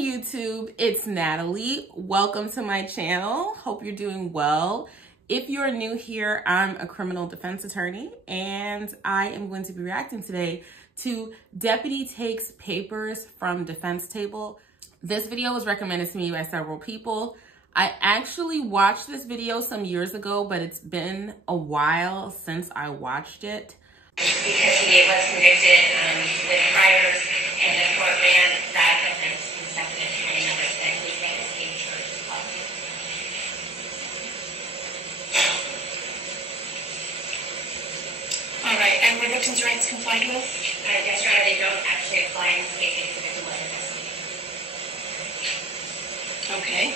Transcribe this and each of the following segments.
YouTube, it's Natalie. Welcome to my channel. Hope you're doing well. If you're new here, I'm a criminal defense attorney and I am going to be reacting today to Deputy Takes Papers from Defense Table. This video was recommended to me by several people. I actually watched this video some years ago, but it's been a while since I watched it. Because he was convicted with priors and the court ran that offense consecutive to one another, that he was being charged as well. All right, and were victims' rights complied with? Yes, Your Honor, they don't actually apply in this case because the victim wasn't custody. Okay.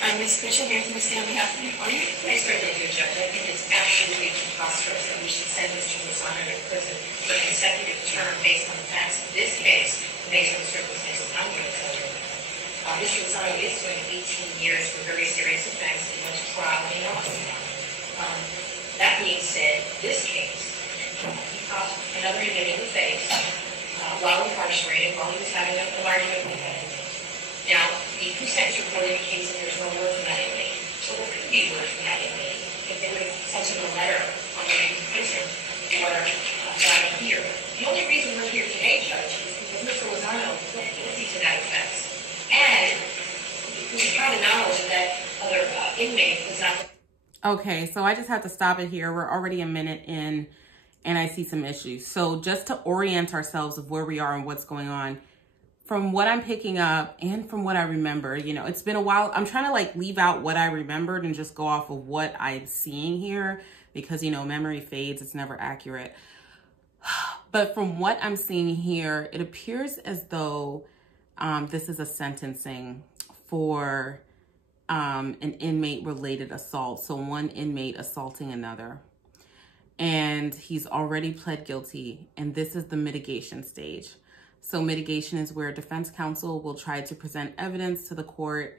Ms. Bishop, here can we stay on behalf of your client? I certainly do, Judge. I think it's absolutely preposterous that we should send Mr. Lozano to prison for a consecutive term based on the facts of this case, based on the circumstances I'm going to tell you. Mr. Lozano is doing 18 years for very serious offense. He went to trial and he lost. That being said, this case, he caught another inmate in the face while incarcerated, while he was having an argument with him. Now, the pre-sentence report indicates that there's no word from that inmate. So there could be word from that inmate if they would have sent him a letter on the way to prison or got him here. The only reason we're here today, Judge, is because Mr. Lozano pled guilty to that offense. And we have the knowledge that other inmate was not. Okay, so I just have to stop it here. We're already a minute in and I see some issues. So just to orient ourselves of where we are and what's going on, from what I'm picking up and from what I remember, you know, it's been a while. I'm trying to like leave out what I remembered and just go off of what I'm seeing here because, you know, memory fades. It's never accurate. But from what I'm seeing here, it appears as though this is a sentencing for an inmate related assault. So one inmate assaulting another. And he's already pled guilty. And this is the mitigation stage. So mitigation is where defense counsel will try to present evidence to the court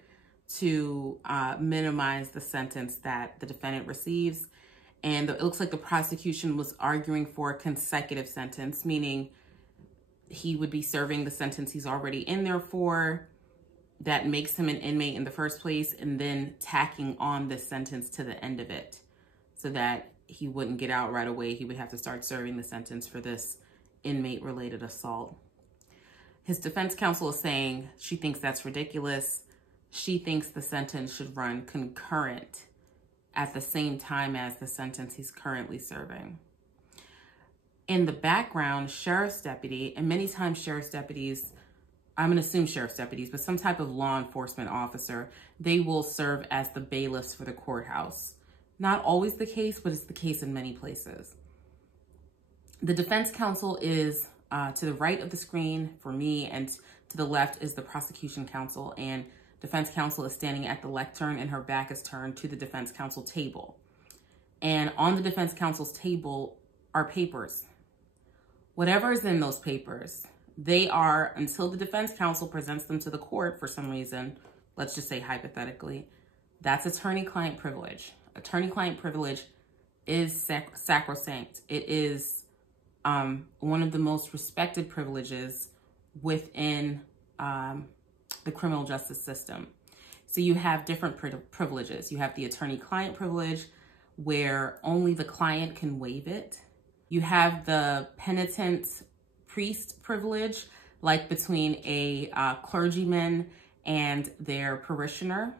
to minimize the sentence that the defendant receives. And it looks like the prosecution was arguing for a consecutive sentence, meaning he would be serving the sentence he's already in there for that makes him an inmate in the first place, and then tacking on this sentence to the end of it so that he wouldn't get out right away. He would have to start serving the sentence for this inmate-related assault. His defense counsel is saying she thinks that's ridiculous. She thinks the sentence should run concurrent at the same time as the sentence he's currently serving. In the background, sheriff's deputy, and many times sheriff's deputies, I'm going to assume sheriff's deputies, but some type of law enforcement officer, they will serve as the bailiffs for the courthouse. Not always the case, but it's the case in many places. The defense counsel is to the right of the screen for me, and to the left is the prosecution counsel, and defense counsel is standing at the lectern and her back is turned to the defense counsel table. And on the defense counsel's table are papers. Whatever is in those papers, they are, until the defense counsel presents them to the court for some reason, let's just say hypothetically, that's attorney-client privilege. Attorney-client privilege is sacrosanct. It is one of the most respected privileges within the criminal justice system. So you have different privileges. You have the attorney-client privilege where only the client can waive it. You have the penitent priest privilege, like between a clergyman and their parishioner.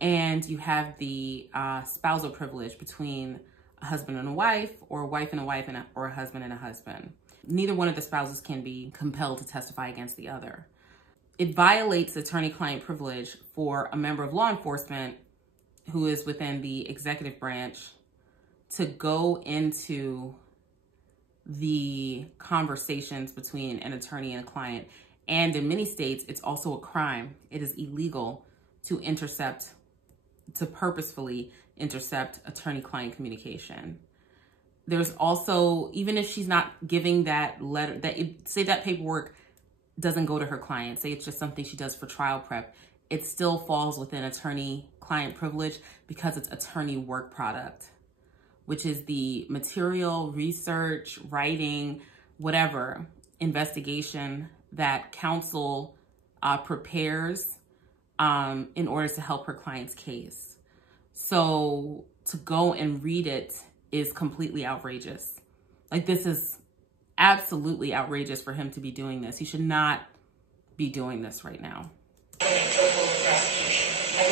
And you have the spousal privilege between a husband and a wife, or a wife and a wife, or a husband and a husband. Neither one of the spouses can be compelled to testify against the other. It violates attorney-client privilege for a member of law enforcement who is within the executive branch to go into the conversations between an attorney and a client. And in many states, it's also a crime. It is illegal to purposefully intercept attorney-client communication. There's also, even if she's not giving that letter, say that paperwork doesn't go to her client, say it's just something she does for trial prep, it still falls within attorney-client privilege because it's attorney work product, which is the material, research, writing, whatever, investigation that counsel prepares in order to help her client's case. So to go and read it is completely outrageous. Like, this is absolutely outrageous for him to be doing this. He should not be doing this right now. I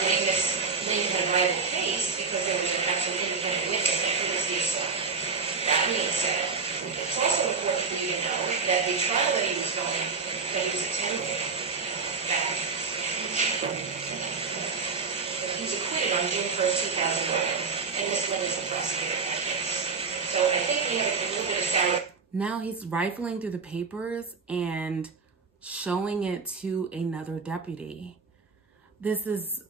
believe Ms. Ling had a viable case because there was an actual independent witness that could see assault. That being said, it's also important for you to know that the trial that he was attending back, he was acquitted on June 1st, 2011, and Ms. Ling is the prosecutor of that case. So I think we have a little bit of sour. Now he's rifling through the papers and showing it to another deputy. This is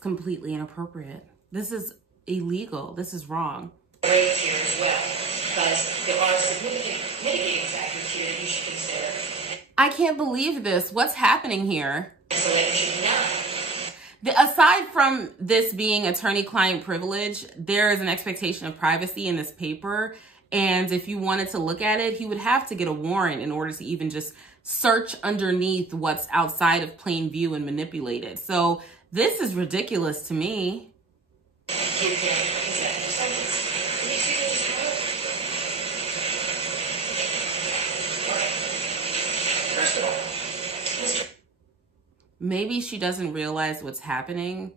completely inappropriate. This is illegal. This is wrong. Raised here as well, because there are significant mitigating factors here that you should consider. I can't believe this. What's happening here? So that you should know. Aside from this being attorney-client privilege, there is an expectation of privacy in this paper. And if you wanted to look at it, he would have to get a warrant in order to even just search underneath what's outside of plain view and manipulate it. So this is ridiculous to me. Give him consecutive sentence. Can you see what just happened? All right. First of all, Mr. Maybe she doesn't realize what's happening,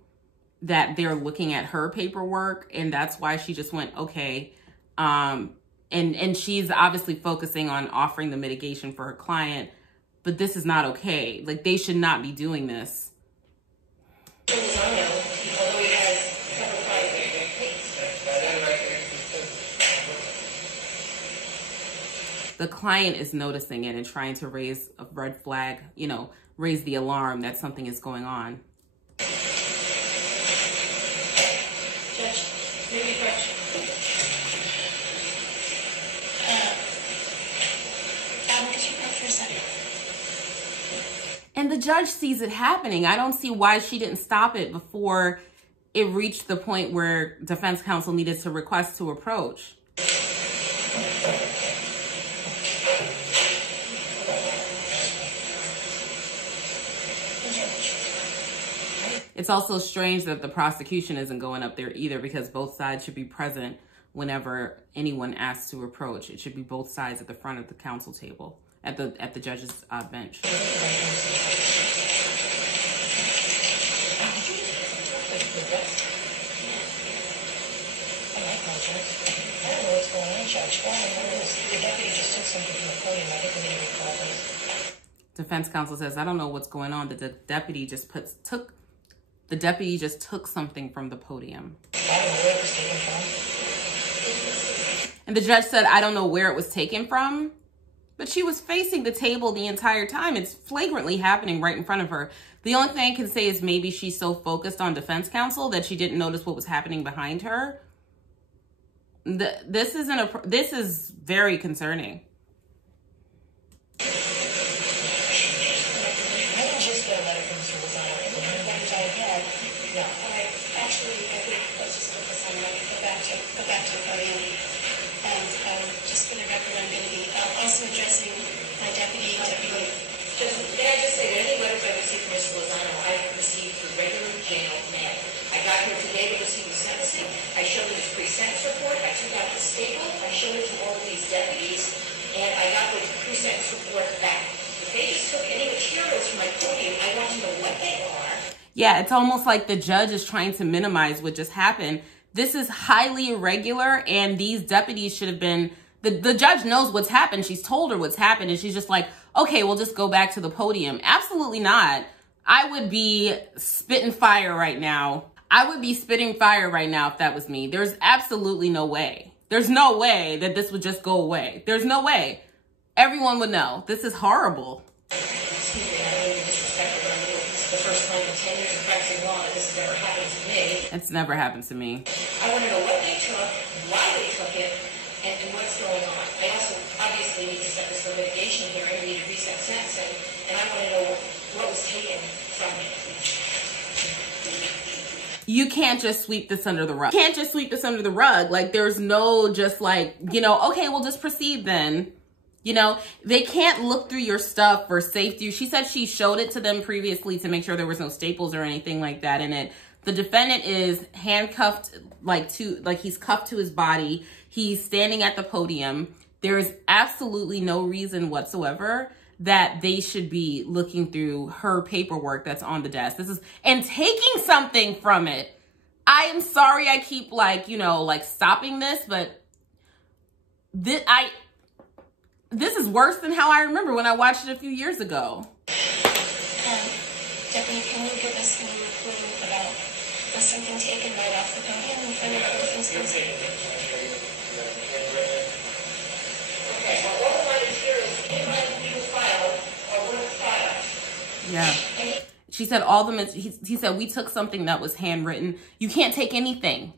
that they're looking at her paperwork, and that's why she just went, okay. And she's obviously focusing on offering the mitigation for her client, but this is not okay. Like, they should not be doing this. The client is noticing it and trying to raise a red flag, you know, raise the alarm that something is going on. Judge, maybe question. Could you wait for a second? And the judge sees it happening. I don't see why she didn't stop it before it reached the point where defense counsel needed to request to approach. It's also strange that the prosecution isn't going up there either, because both sides should be present whenever anyone asks to approach. It should be both sides at the front of the counsel table, at the judge's bench. Defense counsel says, I don't know what's going on. The deputy just took something from the podium. I don't know where it was taken from. And the judge said, I don't know where it was taken from. But she was facing the table the entire time. It's flagrantly happening right in front of her. The only thing I can say is maybe she's so focused on defense counsel that she didn't notice what was happening behind her. This is very concerning. I didn't just get a letter from Mr. Lozano. The letters I had, no. Actually, I think let's just focus on that. Go back to the podium. And just for the record, I'm going to be also addressing my deputy. May I just say that any letters I received from Mr. Lozano, I've received through regular jail mail. I got here today to receive the sentencing. I showed him his pre-sentence report. I took out the staple. I showed it to all of these deputies. And I got the pre-sentence report back. If they just took any materials from my podium, I want to know what they are. Yeah, it's almost like the judge is trying to minimize what just happened. This is highly irregular, and these deputies should have been... The judge knows what's happened. She's told her what's happened, and she's just like, okay, we'll just go back to the podium. Absolutely not. I would be spitting fire right now. I would be spitting fire right now if that was me. There's absolutely no way. There's no way that this would just go away. There's no way. Everyone would know. This is horrible. Excuse me, I don't mean to disrespect it, but it's the first time in 10 years of practicing law that this has ever happened to me. It's never happened to me. I want to know what they took, why they took it, and what's going on. I also obviously need to set this for litigation hearing. We need to reset sentencing, and I want to know what was taken from me. You can't just sweep this under the rug. You can't just sweep this under the rug. Like, there's no just like, you know, okay, we'll just proceed then. You know, they can't look through your stuff for safety. She said she showed it to them previously to make sure there was no staples or anything like that in it. The defendant is handcuffed, like he's cuffed to his body. He's standing at the podium. There is absolutely no reason whatsoever that they should be looking through her paperwork that's on the desk. And taking something from it. I am sorry I keep stopping this, but this is worse than how I remember when I watched it a few years ago. Deputy, can you give us more clue about, was something taken right off the podium in front of both instances? Okay, well, all that is here is in my legal file or work product. Yeah. She said he said, we took something that was handwritten. You can't take anything.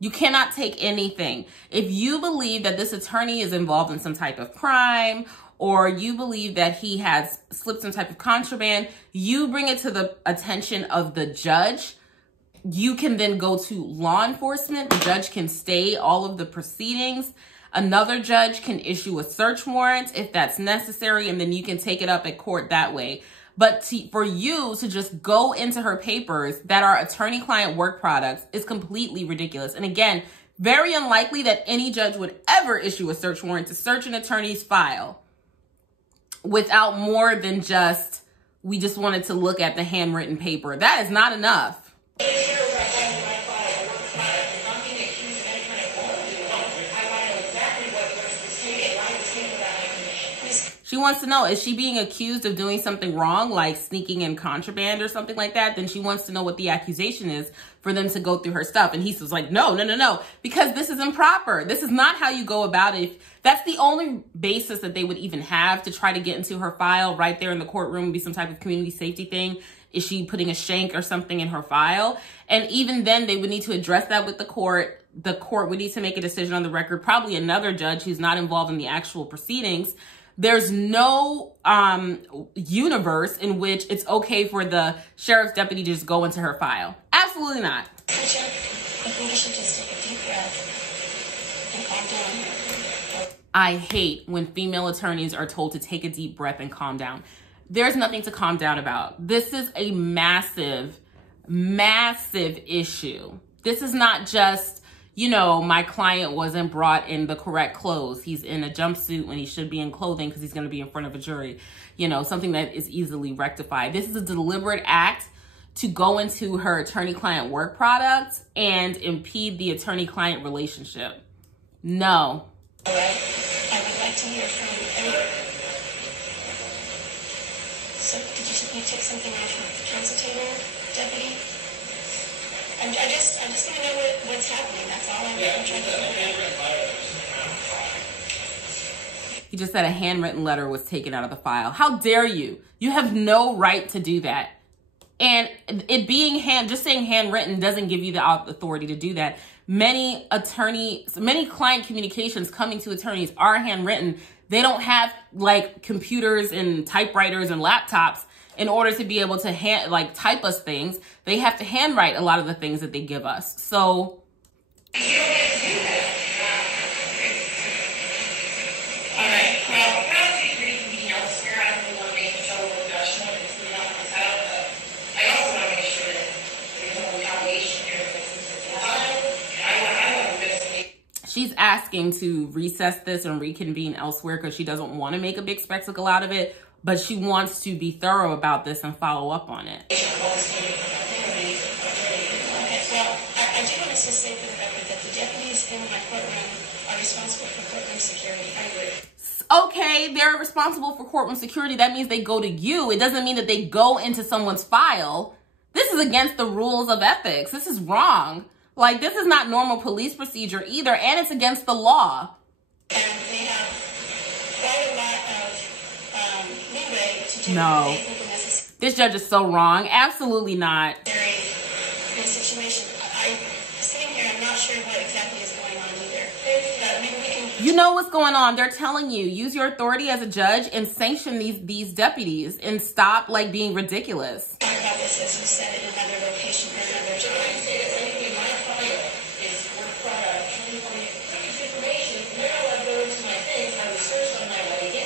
You cannot take anything. If you believe that this attorney is involved in some type of crime, or you believe that he has slipped some type of contraband, you bring it to the attention of the judge. You can then go to law enforcement. The judge can stay all of the proceedings. Another judge can issue a search warrant if that's necessary, and then you can take it up at court that way. But for you to just go into her papers that are attorney-client work products is completely ridiculous. And again, very unlikely that any judge would ever issue a search warrant to search an attorney's file without more than just, we just wanted to look at the handwritten paper. That is not enough. She wants to know, is she being accused of doing something wrong, like sneaking in contraband or something like that? Then she wants to know what the accusation is for them to go through her stuff. And he says like, no, because this is improper. This is not how you go about it. That's the only basis that they would even have to try to get into her file right there in the courtroom would be some type of community safety thing. Is she putting a shank or something in her file? And even then they would need to address that with the court. The court would need to make a decision on the record, probably another judge who's not involved in the actual proceedings. There's no universe in which it's okay for the sheriff's deputy to just go into her file. Absolutely not. I think you should just take a deep breath and calm down. I hate when female attorneys are told to take a deep breath and calm down. There's nothing to calm down about. This is a massive, massive issue. This is not just, my client wasn't brought in the correct clothes. He's in a jumpsuit when he should be in clothing because he's going to be in front of a jury. Something that is easily rectified. This is a deliberate act to go into her attorney-client work product and impede the attorney-client relationship. No. All right. I would like to hear from everyone. So, did you take something off of the counsel table, Deputy? I'm just want to know what's happening. That's all I'm trying to figure out. He just said a handwritten letter was taken out of the file. How dare you? You have no right to do that. And it being just saying handwritten doesn't give you the authority to do that. Many client communications coming to attorneys are handwritten. They don't have computers and typewriters and laptops in order to be able to type us things. They have to handwrite a lot of the things that they give us. So she's asking to recess this and reconvene elsewhere because she doesn't want to make a big spectacle out of it, but she wants to be thorough about this and follow up on it. Okay, well, I do want to say for the record that the deputies in my courtroom are responsible for courtroom security. Okay, they're responsible for courtroom security. That means they go to you. It doesn't mean that they go into someone's file. This is against the rules of ethics. This is wrong. This is not normal police procedure either, and it's against the law. And they have quite a lot of leeway to do No. what they think is necessary. This judge is so wrong. Absolutely not. In a situation, I'm sitting here, I'm not sure what exactly is going on either. Maybe we can... You know what's going on. They're telling you, use your authority as a judge and sanction these deputies and stop being ridiculous. Talk about this as you said in another location or another time. Information. Now I go into my things. I was searched on my way again.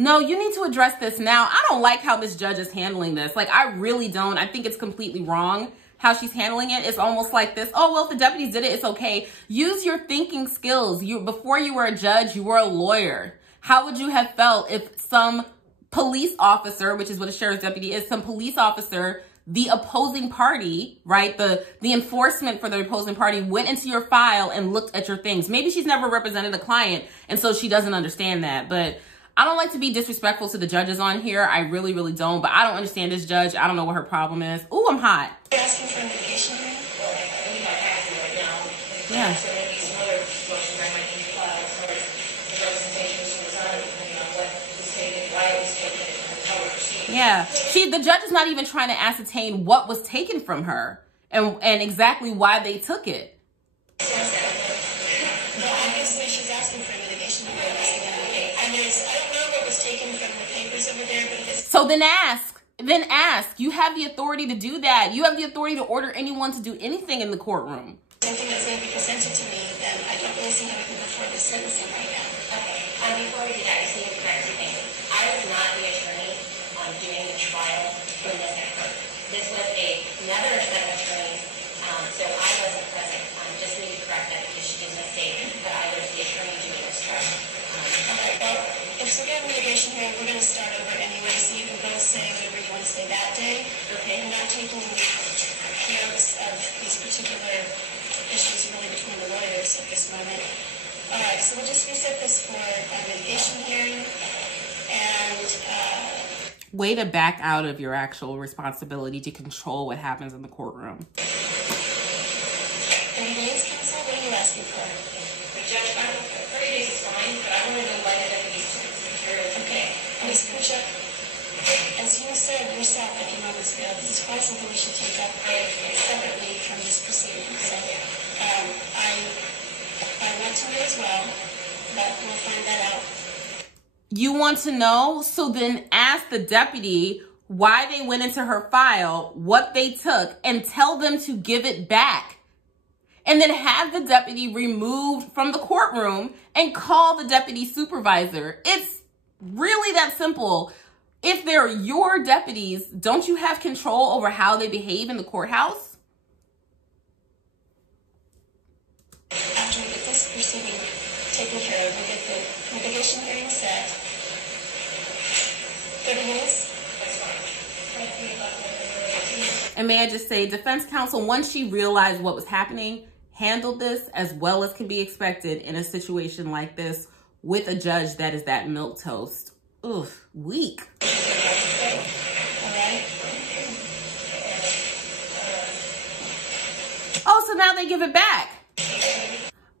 No, you need to address this now. I don't like how this judge is handling this. Like, I really don't. I think it's completely wrong how she's handling it. It's almost like this, oh, well, if the deputies did it, it's okay. Use your thinking skills. Before you were a judge, you were a lawyer. How would you have felt if some police officer, which is what a sheriff's deputy is, some police officer, the opposing party, right? The enforcement for the opposing party went into your file and looked at your things. Maybe she's never represented a client, and so she doesn't understand that. But I don't like to be disrespectful to the judges on here. I really, really don't. But I don't understand this judge. I don't know what her problem is. Ooh, I'm hot. You're asking for a mitigation hearing? Well, I think I have to right now. Yeah. So maybe some other motions I might need to file as far as the representation of Rosanna, depending on what was taken, why it was taken, and how it proceeded. Yeah. The judge is not even trying to ascertain what was taken from her and exactly why they took it. Well, obviously she's asking for a mitigation hearing. And I don't know what was taken from the papers over there, but it's... So then ask. You have the authority to do that. You have the authority to order anyone to do anything in the courtroom. Something that's going to be presented to me, then I don't really see how we can afford this sentencing right now. Okay. Before we do that, I just need to correct two things. I was not the attorney on doing the trial when this occurred. This was another set of attorneys, so I wasn't present. Just need to correct that because she did mistake that I was the attorney doing this trial. All right, well, if we get a mitigation hearing, we're going to start over anyway, so you can both say whatever you want to say that day. Okay. I'm not taking notes of these particular issues really between the lawyers at this moment. All right, so we'll just reset this for a mitigation hearing, and Way to back out of your actual responsibility to control what happens in the courtroom. any days, counsel, what are you asking for? The judge, 30 days is fine, but I want to know why the deputies took this material. Okay, Ms. Kuchek, as you said yourself a few moments ago, this is probably something we should take up separately from this proceeding. So I want to know as well, but we'll find that out. You want to know? So then ask the deputy why they went into her file, what they took, and tell them to give it back. And then have the deputy removed from the courtroom and call the deputy supervisor. It's really that simple. If they're your deputies, don't you have control over how they behave in the courthouse? After we get this proceeding taken care of, we'll get the mitigation hearing set. 30 minutes? That's fine. And may I just say, defense counsel, once she realized what was happening, handled this as well as can be expected in a situation like this with a judge that is that milquetoast. Ugh, weak. All right. Oh, so now they give it back.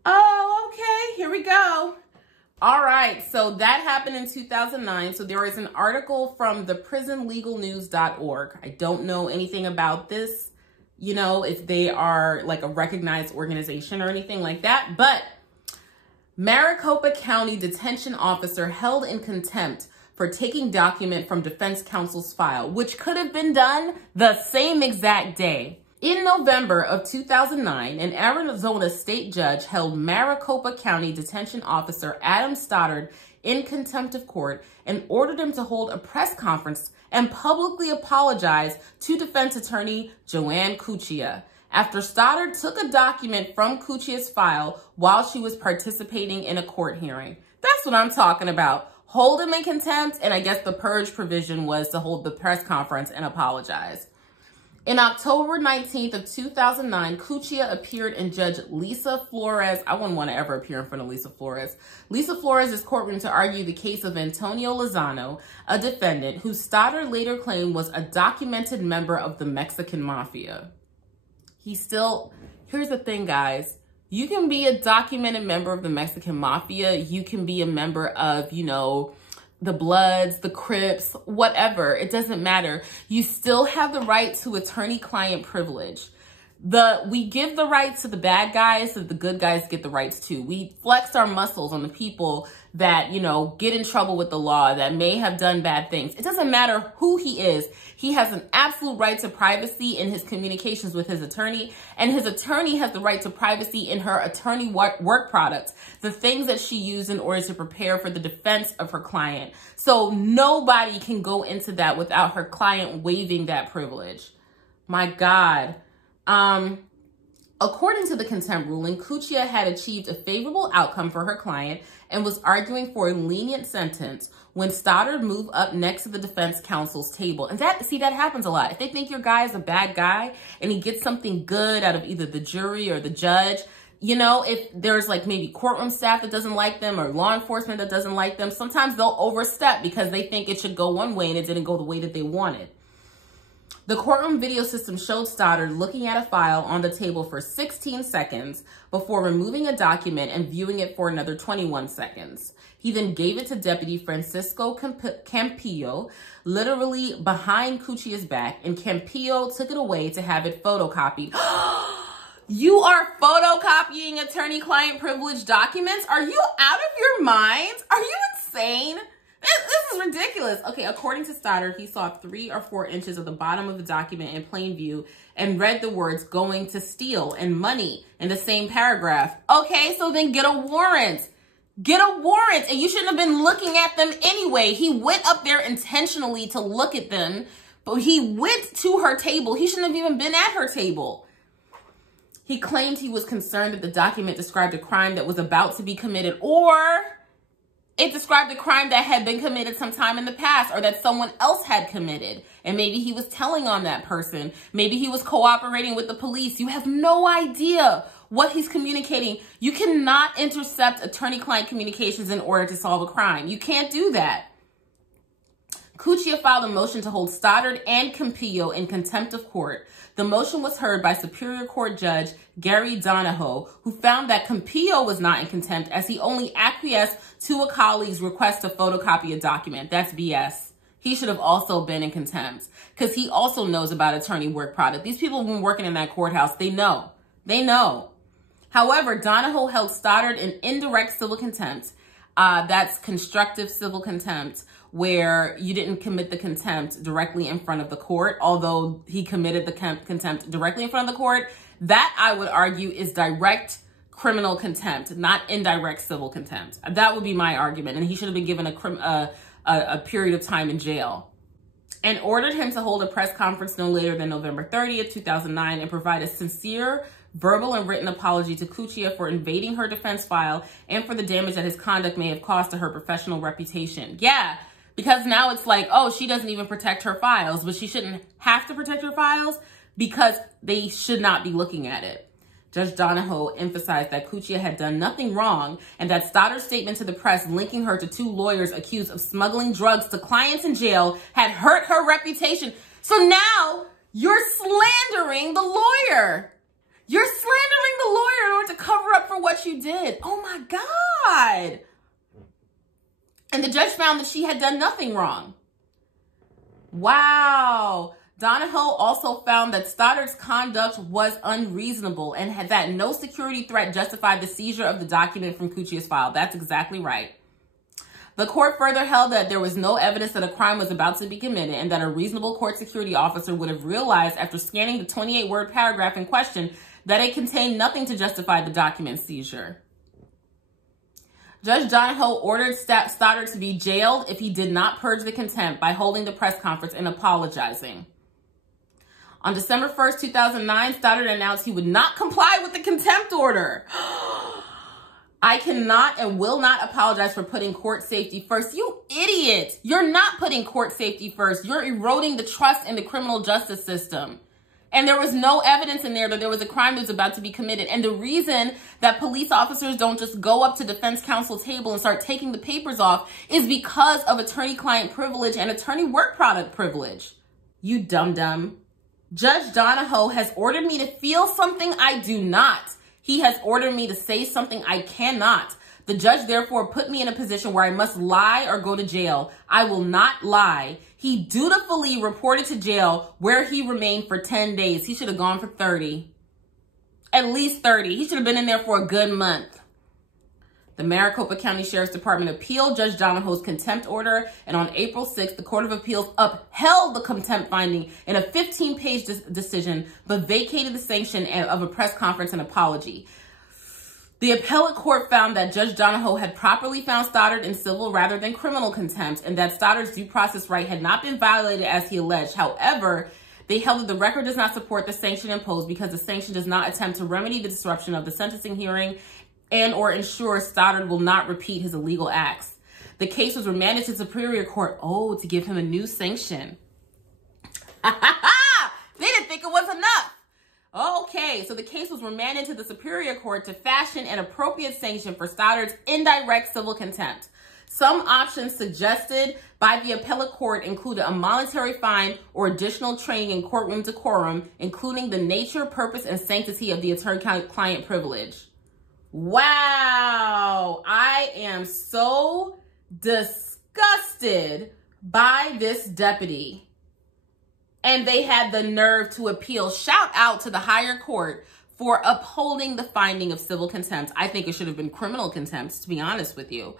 Oh, okay, here we go. All right, so that happened in 2009. So there is an article from the prisonlegalnews.org. I don't know anything about this, you know, if they are like a recognized organization or anything like that. But Maricopa County detention officer held in contempt for taking document from defense counsel's file, which could have been done the same exact day. In November of 2009, an Arizona state judge held Maricopa County detention officer Adam Stoddard in contempt of court and ordered him to hold a press conference and publicly apologize to defense attorney Joanne Cuccia after Stoddard took a document from Cuccia's file while she was participating in a court hearing. That's what I'm talking about. Hold him in contempt, and I guess the purge provision was to hold the press conference and apologize. In October 19th of 2009, Cuccia appeared in Judge Lisa Flores. I wouldn't want to ever appear in front of Lisa Flores. Lisa Flores' courtroom to argue the case of Antonio Lozano, a defendant who Stoddard later claimed was a documented member of the Mexican Mafia. Here's the thing, guys. You can be a documented member of the Mexican Mafia. You can be a member of, you know, the Bloods, the Crips, whatever. It doesn't matter. You still have the right to attorney-client privilege. We give the rights to the bad guys so the good guys get the rights too. We flex our muscles on the people that, you know, get in trouble with the law, that may have done bad things. It doesn't matter who he is. He has an absolute right to privacy in his communications with his attorney, and his attorney has the right to privacy in her attorney work products, the things that she used in order to prepare for the defense of her client. So nobody can go into that without her client waiving that privilege. My God. According to the contempt ruling, Cuccia had achieved a favorable outcome for her client and was arguing for a lenient sentence when Stoddard moved up next to the defense counsel's table. And that happens a lot. If they think your guy is a bad guy and he gets something good out of either the jury or the judge, you know, if there's like maybe courtroom staff that doesn't like them or law enforcement that doesn't like them, sometimes they'll overstep because they think it should go one way and it didn't go the way that they wanted. The courtroom video system showed Stoddard looking at a file on the table for 16 seconds before removing a document and viewing it for another 21 seconds. He then gave it to Deputy Francisco Campillo, literally behind Cuccia's back, and Campillo took it away to have it photocopied. You are photocopying attorney-client privilege documents? Are you out of your mind? Are you insane? This is ridiculous. Okay, according to Stoddard, he saw 3 or 4 inches of the bottom of the document in plain view and read the words "going to steal" and "money" in the same paragraph. Okay, so then get a warrant. Get a warrant. And you shouldn't have been looking at them anyway. He went up there intentionally to look at them, but he went to her table. He shouldn't have even been at her table. He claimed he was concerned that the document described a crime that was about to be committed, or it described a crime that had been committed sometime in the past or that someone else had committed. And maybe he was telling on that person. Maybe he was cooperating with the police. You have no idea what he's communicating. You cannot intercept attorney-client communications in order to solve a crime. You can't do that. Cuccia filed a motion to hold Stoddard and Campillo in contempt of court. The motion was heard by Superior Court Judge Gary Donahoe, who found that Campillo was not in contempt as he only acquiesced to a colleague's request to photocopy a document. That's BS. He should have also been in contempt because he also knows about attorney work product. These people have been working in that courthouse. They know. They know. However, Donahoe held Stoddard in indirect civil contempt. That's constructive civil contempt, where you didn't commit the contempt directly in front of the court, although he committed the contempt directly in front of the court. That, I would argue, is direct criminal contempt, not indirect civil contempt. That would be my argument, and he should have been given a period of time in jail. And ordered him to hold a press conference no later than November 30th, 2009, and provide a sincere verbal and written apology to Cuccia for invading her defense file and for the damage that his conduct may have caused to her professional reputation. Yeah. Because now it's like, oh, she doesn't even protect her files, but she shouldn't have to protect her files because they should not be looking at it. Judge Donahoe emphasized that Cuccia had done nothing wrong and that Stoddard's statement to the press linking her to 2 lawyers accused of smuggling drugs to clients in jail had hurt her reputation. So now you're slandering the lawyer. You're slandering the lawyer in order to cover up for what you did. Oh my God. And the judge found that she had done nothing wrong. Wow. Donahoe also found that Stoddard's conduct was unreasonable and that no security threat justified the seizure of the document from Cuccia's file. That's exactly right. The court further held that there was no evidence that a crime was about to be committed and that a reasonable court security officer would have realized after scanning the 28-word paragraph in question that it contained nothing to justify the document seizure. Judge Donahoe ordered Stoddard to be jailed if he did not purge the contempt by holding the press conference and apologizing. On December 1st, 2009, Stoddard announced he would not comply with the contempt order. I cannot and will not apologize for putting court safety first. You idiot. You're not putting court safety first. You're eroding the trust in the criminal justice system. And there was no evidence in there that there was a crime that was about to be committed. And the reason that police officers don't just go up to defense counsel table and start taking the papers off is because of attorney-client privilege and attorney work product privilege. You dum-dum. Judge Donahoe has ordered me to feel something I do not. He has ordered me to say something I cannot. The judge therefore put me in a position where I must lie or go to jail. I will not lie. He dutifully reported to jail where he remained for 10 days. He should have gone for 30. At least 30. He should have been in there for a good month. The Maricopa County Sheriff's Department appealed Judge Donahoe's contempt order, and on April 6th, the Court of Appeals upheld the contempt finding in a 15-page decision, but vacated the sanction of a press conference and apology. The appellate court found that Judge Donahoe had properly found Stoddard in civil rather than criminal contempt, and that Stoddard's due process right had not been violated as he alleged. However, they held that the record does not support the sanction imposed because the sanction does not attempt to remedy the disruption of the sentencing hearing and or ensure Stoddard will not repeat his illegal acts. The case was remanded to Superior Court, to give him a new sanction. They didn't think it was enough. Okay, so the case was remanded to the Superior Court to fashion an appropriate sanction for Stoddard's indirect civil contempt. Some options suggested by the appellate court included a monetary fine or additional training in courtroom decorum, including the nature, purpose, and sanctity of the attorney-client privilege. Wow, I am so disgusted by this deputy. And they had the nerve to appeal. Shout out to the higher court for upholding the finding of civil contempt. I think it should have been criminal contempt, to be honest with you.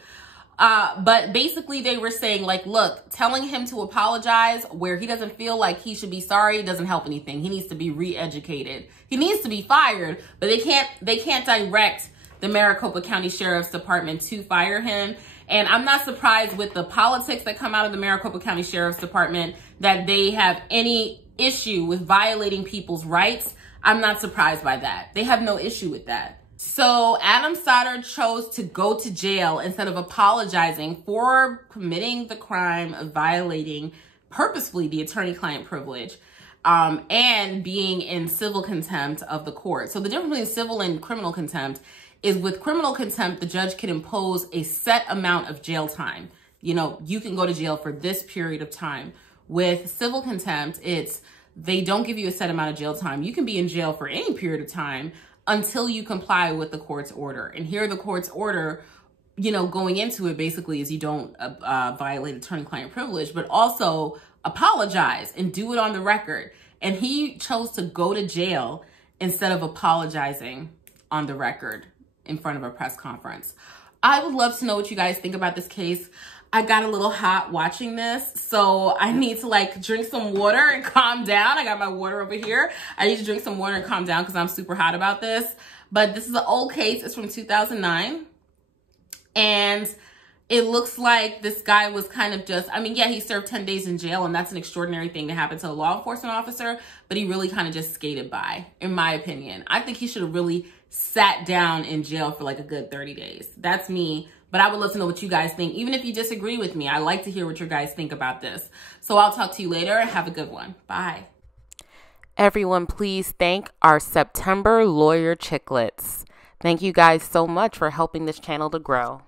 But basically they were saying, like, look, telling him to apologize where he doesn't feel like he should be sorry doesn't help anything. He needs to be re-educated. He needs to be fired, but they can't direct the Maricopa County Sheriff's Department to fire him. And I'm not surprised with the politics that come out of the Maricopa County Sheriff's Department that they have any issue with violating people's rights. I'm not surprised by that. They have no issue with that. So Adam Stoddard chose to go to jail instead of apologizing for committing the crime of violating purposefully the attorney-client privilege and being in civil contempt of the court. So the difference between civil and criminal contempt is with criminal contempt, the judge can impose a set amount of jail time. You know, you can go to jail for this period of time. With civil contempt, they don't give you a set amount of jail time. You can be in jail for any period of time until you comply with the court's order. And here the court's order, you know, going into it basically is you don't violate attorney-client privilege, but also apologize and do it on the record. And he chose to go to jail instead of apologizing on the record in front of a press conference. I would love to know what you guys think about this case. I got a little hot watching this, so I need to like drink some water and calm down. I got my water over here. I need to drink some water and calm down because I'm super hot about this. But this is an old case. It's from 2009. And it looks like this guy was kind of just, I mean, yeah, he served 10 days in jail, and that's an extraordinary thing to happen to a law enforcement officer, but he really kind of just skated by, in my opinion. I think he should have really sat down in jail for like a good 30 days. That's me, but I would love to know what you guys think. Even if you disagree with me, I like to hear what your guys think about this. So I'll talk to you later. Have a good one. Bye. Everyone, please thank our September Lawyer Chicklets. Thank you guys so much for helping this channel to grow.